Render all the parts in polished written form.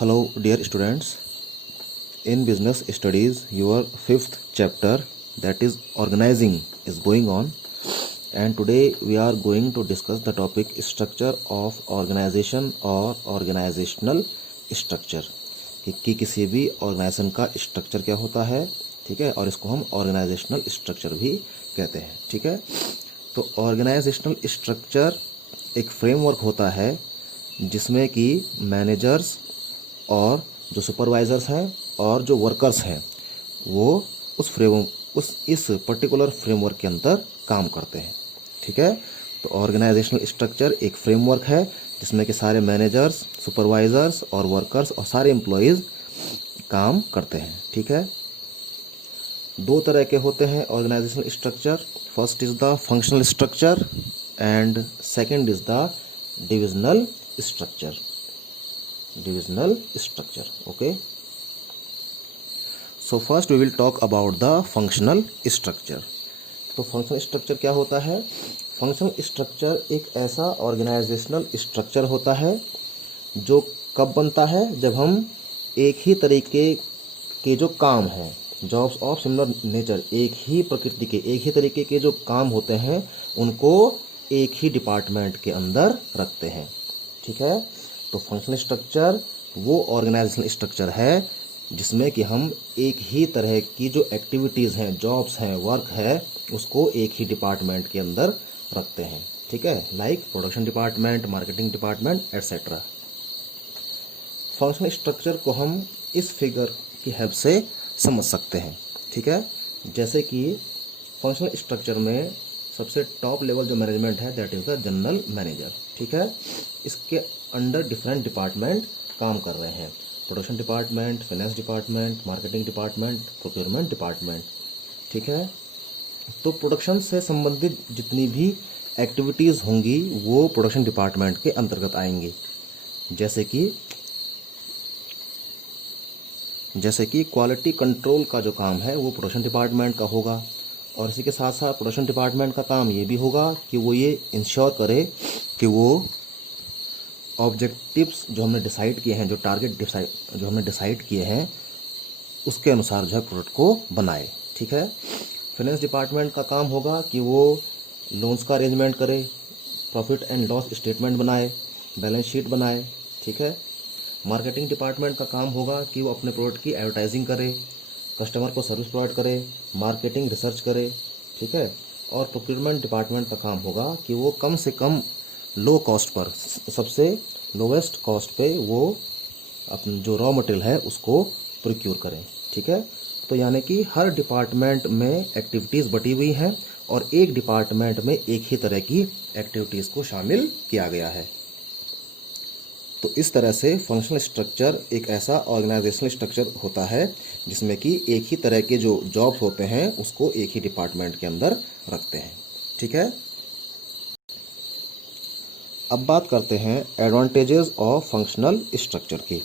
Hello, dear students. In business studies, your fifth chapter, that is organizing, is going on, and today we are going to discuss the topic structure of organization or organizational structure कि किसी भी organisation का structure क्या होता है, ठीक है, और इसको हम ऑर्गेनाइजेशनल स्ट्रक्चर भी कहते हैं, ठीक है। तो ऑर्गेनाइजेशनल स्ट्रक्चर एक फ्रेमवर्क होता है जिसमें कि मैनेजर्स और जो सुपरवाइज़र्स हैं और जो वर्कर्स हैं वो इस पर्टिकुलर फ्रेमवर्क के अंदर काम करते हैं, ठीक है। तो ऑर्गेनाइजेशनल स्ट्रक्चर एक फ्रेमवर्क है जिसमें कि सारे मैनेजर्स, सुपरवाइज़र्स और वर्कर्स और सारे एम्प्लॉयज़ काम करते हैं, ठीक है। दो तरह के होते हैं organisational structure. First is the functional structure and second is the divisional structure. Okay, so first we will talk about the functional structure. तो फंक्शनल स्ट्रक्चर क्या होता है? फंक्शनल स्ट्रक्चर एक ऐसा ऑर्गेनाइजेशनल स्ट्रक्चर होता है जो कब बनता है, जब हम एक ही तरीके के जो काम हैं, जॉब्स ऑफ सिमिलर नेचर, एक ही प्रकृति के, एक ही तरीके के जो काम होते हैं उनको एक ही डिपार्टमेंट के अंदर रखते हैं, ठीक है। तो फंक्शनल स्ट्रक्चर वो ऑर्गेनाइजेशनल स्ट्रक्चर है जिसमें कि हम एक ही तरह की जो एक्टिविटीज़ हैं, जॉब्स हैं, वर्क है, उसको एक ही डिपार्टमेंट के अंदर रखते हैं, ठीक है, like production department, marketing department etcetera. Functional structure को हम इस फिगर की हेल्प से समझ सकते हैं, ठीक है। जैसे कि फंक्शनल स्ट्रक्चर में सबसे टॉप लेवल जो मैनेजमेंट है that is the general manager, ठीक है। इसके अंडर डिफरेंट डिपार्टमेंट काम कर रहे हैं, production department, finance department, marketing department, procurement department, ठीक है। तो प्रोडक्शन से संबंधित जितनी भी एक्टिविटीज़ होंगी वो प्रोडक्शन डिपार्टमेंट के अंतर्गत आएंगी, जैसे कि क्वालिटी कंट्रोल का जो काम है वो प्रोडक्शन डिपार्टमेंट का होगा, और इसी के साथ साथ प्रोडक्शन डिपार्टमेंट का काम ये भी होगा कि वो ये इंश्योर करे कि वो ऑब्जेक्टिव्स जो हमने डिसाइड किए हैं, जो टारगेट जो हमने डिसाइड किए हैं उसके अनुसार जो है प्रोडक्ट को बनाए, ठीक है। फाइनेंस डिपार्टमेंट का काम होगा कि वो लोन्स का अरेंजमेंट करे, प्रॉफिट एंड लॉस स्टेटमेंट बनाए, बैलेंस शीट बनाए, ठीक है। मार्केटिंग डिपार्टमेंट का काम होगा कि वो अपने प्रोडक्ट की एडवर्टाइजिंग करे, कस्टमर को सर्विस प्रोवाइड करे, मार्केटिंग रिसर्च करे, ठीक है। और प्रोक्योरमेंट डिपार्टमेंट का काम होगा कि वो कम से कम लो कॉस्ट पर, सबसे लोवेस्ट कॉस्ट पे वो अपना जो रॉ मटेरियल है उसको प्रोक्योर करें, ठीक है। तो यानी कि हर डिपार्टमेंट में एक्टिविटीज़ बटी हुई हैं और एक डिपार्टमेंट में एक ही तरह की एक्टिविटीज़ को शामिल किया गया है। तो इस तरह से फंक्शनल स्ट्रक्चर एक ऐसा ऑर्गेनाइजेशनल स्ट्रक्चर होता है जिसमें कि एक ही तरह के जो जॉब्स होते हैं उसको एक ही डिपार्टमेंट के अंदर रखते हैं, ठीक है। अब बात करते हैं एडवांटेजेस ऑफ फंक्शनल स्ट्रक्चर की।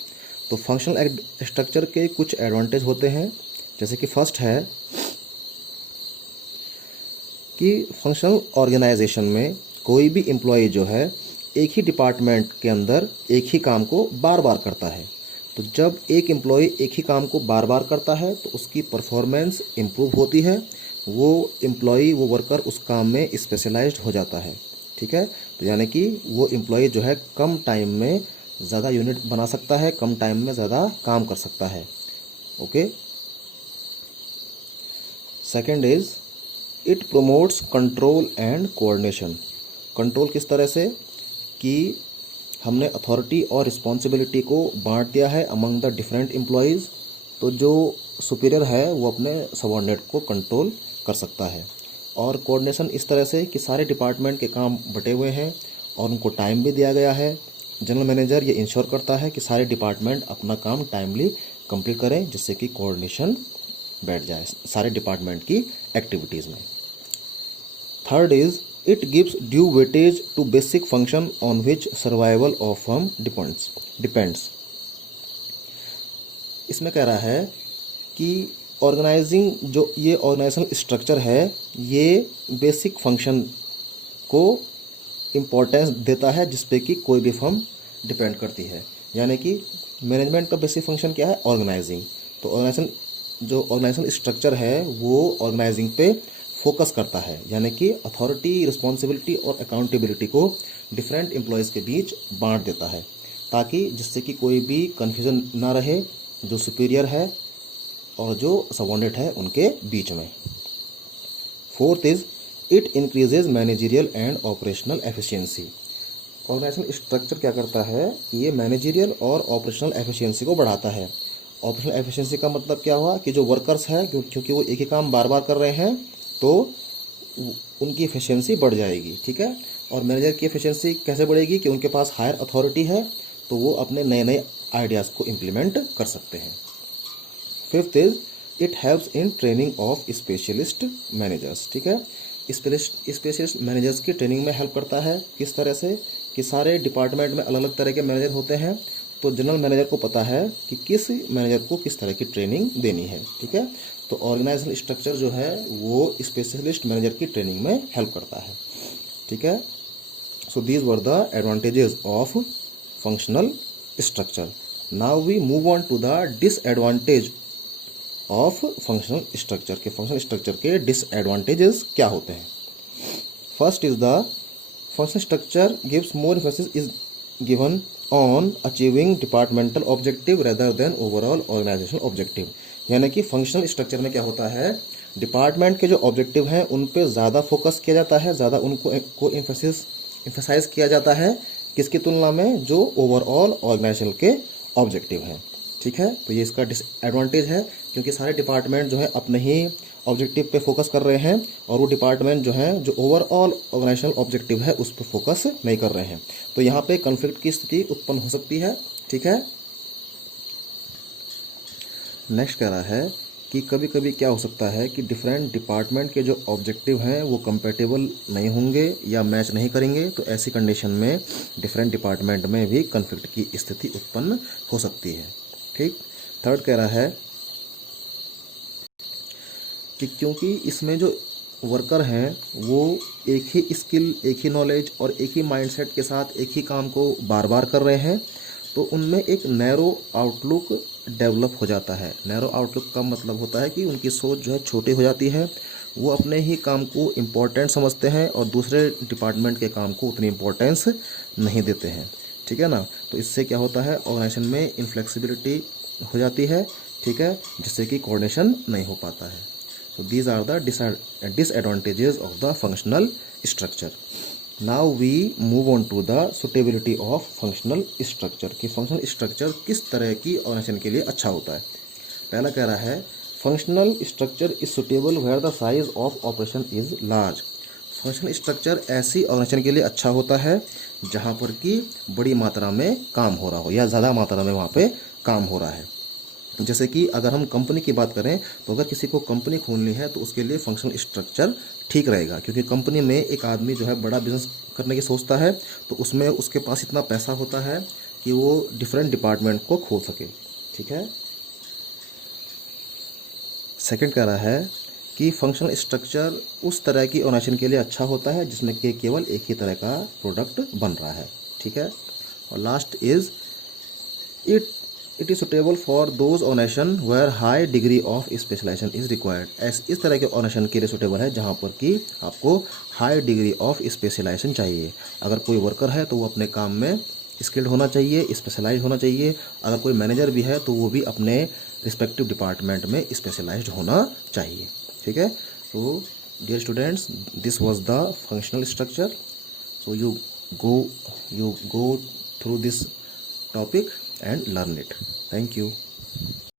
तो फंक्शनल स्ट्रक्चर के कुछ एडवांटेज होते हैं, जैसे कि फर्स्ट है कि फंक्शनल ऑर्गेनाइजेशन में कोई भी एम्प्लॉय जो है एक ही डिपार्टमेंट के अंदर एक ही काम को बार बार करता है। तो जब एक एम्प्लॉय एक ही काम को बार बार करता है तो उसकी परफॉर्मेंस इम्प्रूव होती है, वो एम्प्लॉय, वो वर्कर उस काम में स्पेशलाइज्ड हो जाता है, ठीक है। तो यानी कि वो एम्प्लॉय जो है कम टाइम में ज़्यादा यूनिट बना सकता है, कम टाइम में ज़्यादा काम कर सकता है, okay. Second is it promotes control and coordination. Control किस तरह से कि हमने अथॉरिटी और रिस्पॉन्सिबिलिटी को बांट दिया है अमंग द डिफरेंट एम्प्लॉयज़, तो जो सुपीरियर है वो अपने सबऑर्डिनेट को कंट्रोल कर सकता है। और कोऑर्डिनेशन इस तरह से कि सारे डिपार्टमेंट के काम बटे हुए हैं और उनको टाइम भी दिया गया है। जनरल मैनेजर ये इंश्योर करता है कि सारे डिपार्टमेंट अपना काम टाइमली कंप्लीट करें जिससे कि कोऑर्डिनेशन बैठ जाए सारे डिपार्टमेंट की एक्टिविटीज़ में। Third is it gives due weightage to basic function on which survival of firm depends. इसमें कह रहा है कि ऑर्गेनाइजिंग जो ये ऑर्गेनाइजेशनल स्ट्रक्चर है ये बेसिक फंक्शन को इम्पोर्टेंस देता है जिस पे कि कोई भी फर्म डिपेंड करती है। यानी कि मैनेजमेंट का बेसिक फंक्शन क्या है, ऑर्गेनाइजिंग। तो ऑर्गेनाइजेशन स्ट्रक्चर है वो ऑर्गेनाइजिंग पे फोकस करता है, यानी कि अथॉरिटी, रिस्पॉन्सिबिलिटी और अकाउंटेबिलिटी को डिफरेंट एम्प्लॉयज़ के बीच बांट देता है, ताकि जिससे कि कोई भी कन्फ्यूज़न ना रहे जो सुपीरियर है और जो सबऑर्डिनेट है उनके बीच में। Fourth is it increases managerial and operational efficiency. Organisation structure क्या करता है, ये मैनेजरियल और ऑपरेशनल एफिशिएंसी को बढ़ाता है। ऑपरेशनल एफिशिएंसी का मतलब क्या हुआ कि जो वर्कर्स हैं, क्योंकि वो एक ही काम बार बार कर रहे हैं तो उनकी एफिशिएंसी बढ़ जाएगी, ठीक है। और मैनेजर की एफिशिएंसी कैसे बढ़ेगी कि उनके पास हायर अथॉरिटी है तो वो अपने नए नए आइडियाज़ को इम्प्लीमेंट कर सकते हैं। Fifth is it helps in training of specialist managers, ठीक है। स्पेशलिस्ट मैनेजर्स की ट्रेनिंग में हेल्प करता है। किस तरह से कि सारे डिपार्टमेंट में अलग अलग तरह के मैनेजर होते हैं, तो जनरल मैनेजर को पता है कि किस मैनेजर को किस तरह की ट्रेनिंग देनी है, ठीक है। तो ऑर्गेनाइजेशन स्ट्रक्चर जो है वो स्पेशलिस्ट मैनेजर की ट्रेनिंग में हेल्प करता है, ठीक है। So these were the advantages of functional structure. Now we move on to the disadvantage of functional structure. के फंक्शनल स्ट्रक्चर के डिसएडवांटेजेस क्या होते हैं। First is the functional structure gives more emphasis is given on achieving departmental objective rather than overall organisational objective. यानी कि functional structure में क्या होता है, डिपार्टमेंट के जो ऑब्जेक्टिव हैं उन पे ज़्यादा फोकस किया जाता है, ज़्यादा उनको एम्फेसाइज किया जाता है, किसकी तुलना में, जो ओवरऑल ऑर्गेनाइजेशन के ऑब्जेक्टिव हैं, ठीक है। तो ये इसका डिसएडवांटेज है, क्योंकि सारे डिपार्टमेंट जो है अपने ही ऑब्जेक्टिव पे फोकस कर रहे हैं और वो डिपार्टमेंट जो है जो ओवरऑल ऑर्गेनाइजेशनल ऑब्जेक्टिव है उस पर फोकस नहीं कर रहे हैं। तो यहाँ पे कॉन्फ्लिक्ट की स्थिति उत्पन्न हो सकती है, ठीक है। नेक्स्ट कह रहा है कि कभी कभी क्या हो सकता है कि डिफरेंट डिपार्टमेंट के जो ऑब्जेक्टिव हैं वो कंपेटेबल नहीं होंगे या मैच नहीं करेंगे, तो ऐसी कंडीशन में डिफरेंट डिपार्टमेंट में भी कॉन्फ्लिक्ट की स्थिति उत्पन्न हो सकती है, ठीक। थर्ड कह रहा है कि क्योंकि इसमें जो वर्कर हैं वो एक ही स्किल, एक ही नॉलेज और एक ही माइंडसेट के साथ एक ही काम को बार बार कर रहे हैं, तो उनमें एक नैरो आउटलुक डेवलप हो जाता है। नैरो आउटलुक का मतलब होता है कि उनकी सोच जो है छोटी हो जाती है, वो अपने ही काम को इम्पोर्टेंट समझते हैं और दूसरे डिपार्टमेंट के काम को उतनी इम्पोर्टेंस नहीं देते हैं, ठीक है ना। तो इससे क्या होता है, ऑर्गेनाइजेशन में इनफ्लेक्सिबिलिटी हो जाती है, ठीक है, जिससे कि कोऑर्डिनेशन नहीं हो पाता है। So these are the disadvantages of the functional structure. Now we move on to the suitability of functional structure. कि functional structure किस तरह की ऑर्गेनाइजेशन के लिए अच्छा होता है। पहला कह रहा है functional structure is suitable where the size of operation is large. Functional structure ऐसी ऑर्गेनाइजेशन के लिए अच्छा होता है जहाँ पर कि बड़ी मात्रा में काम हो रहा हो या ज़्यादा मात्रा में वहाँ पे काम हो रहा है। जैसे कि अगर हम कंपनी की बात करें तो अगर किसी को कंपनी खोलनी है तो उसके लिए फंक्शनल स्ट्रक्चर ठीक रहेगा, क्योंकि कंपनी में एक आदमी जो है बड़ा बिजनेस करने की सोचता है तो उसमें उसके पास इतना पैसा होता है कि वो डिफरेंट डिपार्टमेंट को खोल सके, ठीक है। सेकंड कह रहा है कि फंक्शनल स्ट्रक्चर उस तरह की ऑर्गेनाइजेशन के लिए अच्छा होता है जिसमें कि केवल एक ही तरह का प्रोडक्ट बन रहा है, ठीक है। और last is it is suitable for those organisation where high degree of specialisation is required. इस तरह के ऑर्गेनाइजेशन के लिए सुटेबल है जहाँ पर कि आपको हाई डिग्री ऑफ स्पेशलाइजेशन चाहिए। अगर कोई वर्कर है तो वो अपने काम में स्किल्ड होना चाहिए, स्पेशलाइज होना चाहिए। अगर कोई मैनेजर भी है तो वो भी अपने रिस्पेक्टिव डिपार्टमेंट में स्पेशलाइज्ड होना चाहिए, ठीक है। तो dear students, this was the functional structure. So you go through this topic and learn it. Thank you.